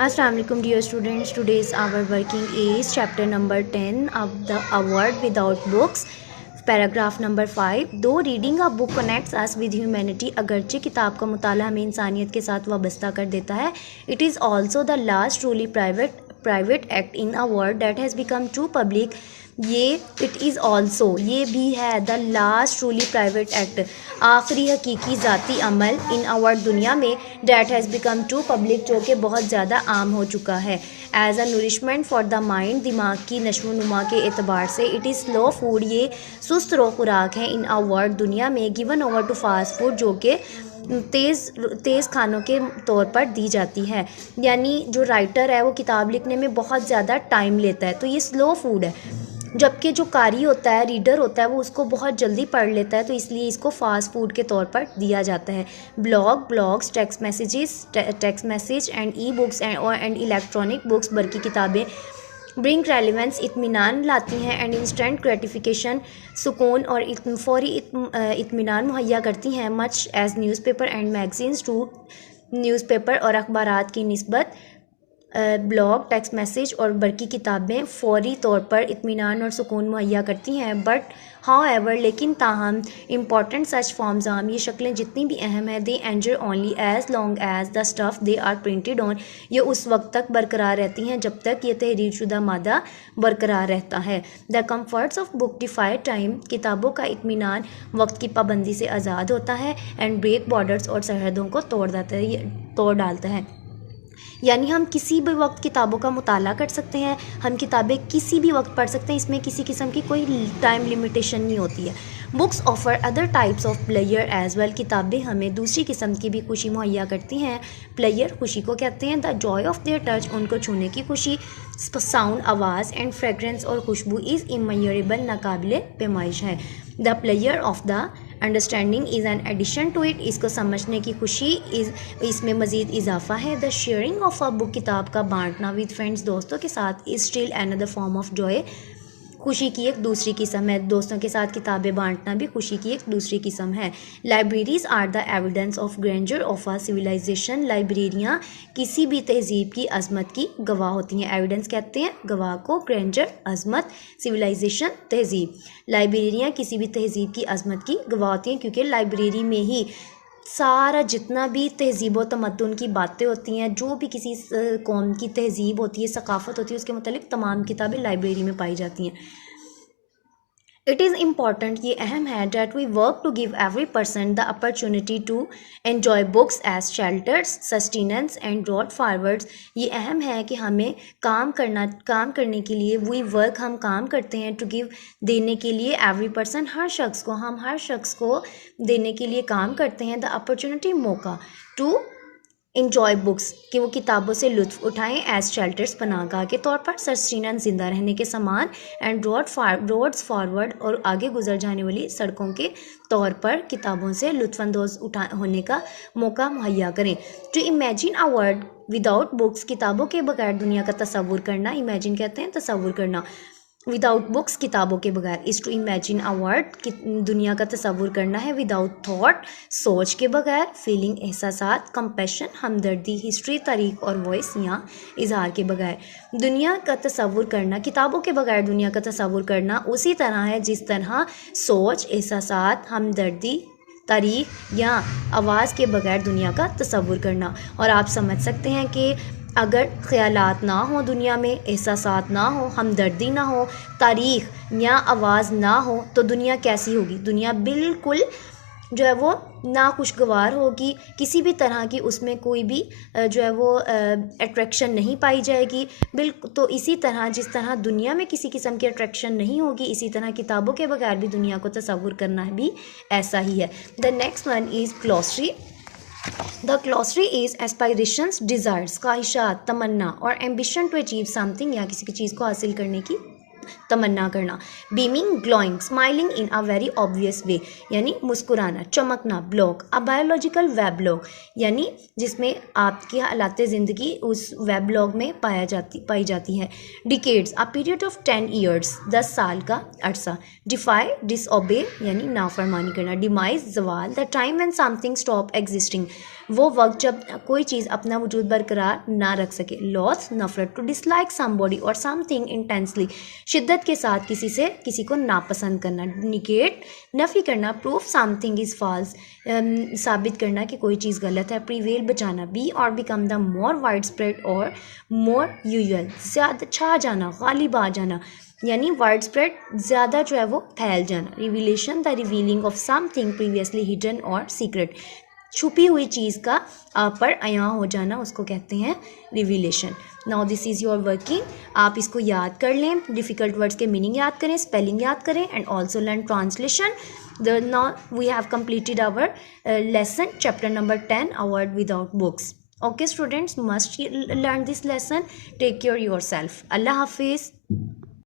Assalamu alaikum dear students. Today's our working is chapter number 10 of the A World Without Books. Paragraph number 5. दो reading a book connects us with humanity. अगरचे किताब का मुताला हमें इंसानियत के साथ वाबस्ता कर देता है. It is also the last truly private act in a world that has become too public. ये इट इज़ ऑल्सो ये भी है the last truly private act, आखिरी हकीकी ज़ाती अमल इन अ वर्ल्ड दुनिया में, that has become too public, जो कि बहुत ज़्यादा आम हो चुका है. As a nourishment for the mind, दिमाग की नशो नुमा के एतबार से. इट इज़ स्लो फूड, ये सुस्त रो खुराक है इन अ वर्ल्ड दुनिया में, given over to fast food, जो कि तेज़ खानों के तौर पर दी जाती है. यानी जो राइटर है वो किताब लिखने में बहुत ज़्यादा टाइम लेता है, तो ये स्लो फूड है. जबकि जो कारी होता है, रीडर होता है, वो उसको बहुत जल्दी पढ़ लेता है, तो इसलिए इसको फास्ट फूड के तौर पर दिया जाता है. Blogs, text message and e books and electronic books, बल्कि किताबें ब्रिंग रेलिवेंस, इत्मीनान लाती हैं, एंड इंस्टेंट ग्रेटिफिकेशन, सुकून और फौरी इत्मीनान मुहैया करती हैं. Much as newspaper and magazines too, newspaper और अखबारात की निस्बत ब्लॉग, टेक्स्ट मैसेज और बरकी किताबें फौरी तौर पर इत्मीनान और सुकून मुहैया करती हैं. बट हाउएवर, लेकिन ताहम, इम्पॉर्टेंट सच फॉर्म्स, ये शक्लें जितनी भी अहम है, they endure only as long as the stuff they are printed on, ये उस वक्त तक बरकरार रहती हैं जब तक ये तहरीर शुदा मादा बरकरार रहता है. The comforts of book defy time, किताबों का इत्मीनान वक्त की पाबंदी से आज़ाद होता है. एंड ब्रेक बॉर्डर्स, और सरहदों को तोड़ डालता है. यानी हम किसी भी वक्त किताबों का मुताला कर सकते हैं, हम किताबें किसी भी वक्त पढ़ सकते हैं, इसमें किसी किस्म की कोई टाइम लिमिटेशन नहीं होती है. Books offer other types of player as well, किताबें हमें दूसरी किस्म की भी खुशी मुहैया करती हैं. प्लेयर खुशी को कहते हैं. The Joy of their touch, उनको छूने की खुशी. साउंड, आवाज़, एंड फ्रेगरेंस, और खुशबू, इज़ इमेजरेबल, नाकाबिले पैमाइश है. The player of the understanding is an addition to it, इसको समझने की खुशी इसमें मज़ीद इजाफा है. The sharing of a book, किताब का बांटना विद फ्रेंड्स, दोस्तों के साथ, is still another form of joy, खुशी की एक दूसरी किस्म है. दोस्तों के साथ किताबें बांटना भी खुशी की एक दूसरी किस्म है. Libraries are the evidence of grandeur of a civilisation, लाइब्रेरियाँ किसी भी तहजीब की अजमत की गवाह होती हैं. एविडेंस कहते हैं गवाह को, ग्रैंडर अजमत, सिविलाइजेशन तहजीब. लाइब्रेरियाँ किसी भी तहजीब की अजमत की गवाह होती हैं, क्योंकि लाइब्रेरी में ही सारा जितना भी तहजीब व तमद्दुन की बातें होती हैं, जो भी किसी कौम की तहजीब होती है, सकाफ़त होती है, उसके मतलब तमाम किताबें लाइब्रेरी में पाई जाती हैं. इट इज़ इम्पॉर्टेंट, ये अहम है, that we work to give every person the opportunity to enjoy books as shelters, sustenance and drought forwards. ये अहम है कि हमें काम करने के लिए वी वर्क, हम काम करते हैं, टू गिव, देने के लिए, एवरी पर्सन, हर शख्स को, हम हर शख्स को देने के लिए काम करते हैं. द अपॉर्चुनिटी, मौका, टू इंजॉय बुक्स, कि वो किताबों से लुत्फ़ उठाएं, एज शेल्टर्स, पनाहगाह के तौर पर, सस्टेनेंस, जिंदा रहने के समान, एंड रोड्स फॉरवर्ड, और आगे गुजर जाने वाली सड़कों के तौर पर किताबों से लुत्फ़अंदोज़ होने का मौका मुहैया करें. To imagine a world without books, किताबों के बगैर दुनिया का तसव्वुर करना, इमेजिन कहते हैं तसव्वुर करना, विदाउट बुक्स, किताबों के बगैर, is to imagine a world, दुनिया का तसव्वुर करना है, विदाउट थॉट, सोच के बगैर, फीलिंग, एहसासात, कंपैशन, हमदर्दी, हिस्ट्री, तारीख और वॉइस या इजहार के बगैर. दुनिया का तसव्वुर करना, किताबों के बगैर दुनिया का तसव्वुर करना उसी तरह है जिस तरह सोच, एहसासात, हमदर्दी, तारीख या आवाज़ के बगैर दुनिया का तसव्वुर करना. और आप समझ सकते हैं कि अगर ख़यालात ना हो, दुनिया में एहसासात ना हो, हमदर्दी ना हो, तारीख़ या आवाज़ ना हो, तो दुनिया कैसी होगी? दुनिया बिल्कुल जो है वो नाखुशगवार होगी, किसी भी तरह की उसमें कोई भी जो है वो अट्रैक्शन नहीं पाई जाएगी. बिल्कुल, तो इसी तरह जिस तरह दुनिया में किसी किस्म की अट्रैक्शन नहीं होगी, इसी तरह किताबों के बगैर भी दुनिया को तसव्वुर करना भी ऐसा ही है. The next one is glossary. The glossary is aspirations, desires, ख्वाहिशात, तमन्ना, और एम्बिशन टू अचीव समथिंग, या किसी की चीज़ को हासिल करने की तमन्ना करना. Beaming, glowing, smiling in a very obvious way, यानी मुस्कुराना, चमकना. Blog, a biological web log, यानी जिसमें आपकी हालात ज़िंदगी उस वेब लॉग में पाई जाती है. Decades, a period of 10 years, 10 साल का अरसा. डिफाई, डिसओबे, यानी नाफरमानी करना. डिमाइज, जवाल, the time when something stop existing. वो वक्त जब कोई चीज़ अपना वजूद बरकरार ना रख सके। लॉस, नफरत, टू डिसलाइक समबॉडी और समथिंग इंटेंसली, शिद्दत के साथ किसी को नापसंद करना। निगेट, नफ़ी करना। प्रूफ समथिंग इज़ फॉल्स, साबित करना कि कोई चीज़ गलत है। प्रीवेल, बचाना। बी और become the more wide spread और मोर यूजुअल, ज़्यादा छा जाना, गालिब आ जाना, यानी वाइड स्प्रेड, ज़्यादा जो है वो फैल जाना। Revelation, the revealing of something previously hidden और सीक्रेट, छुपी हुई चीज़ का आप पर अयां हो जाना, उसको कहते हैं revelation. Now this is your working, आप इसको याद कर लें, डिफ़िकल्ट वर्ड्स के मीनिंग याद करें, स्पेलिंग याद करें and also learn translation. Now we have completed our lesson chapter number 10, a word without books. Okay students, must learn this lesson. Take care yourself. Allah Hafiz.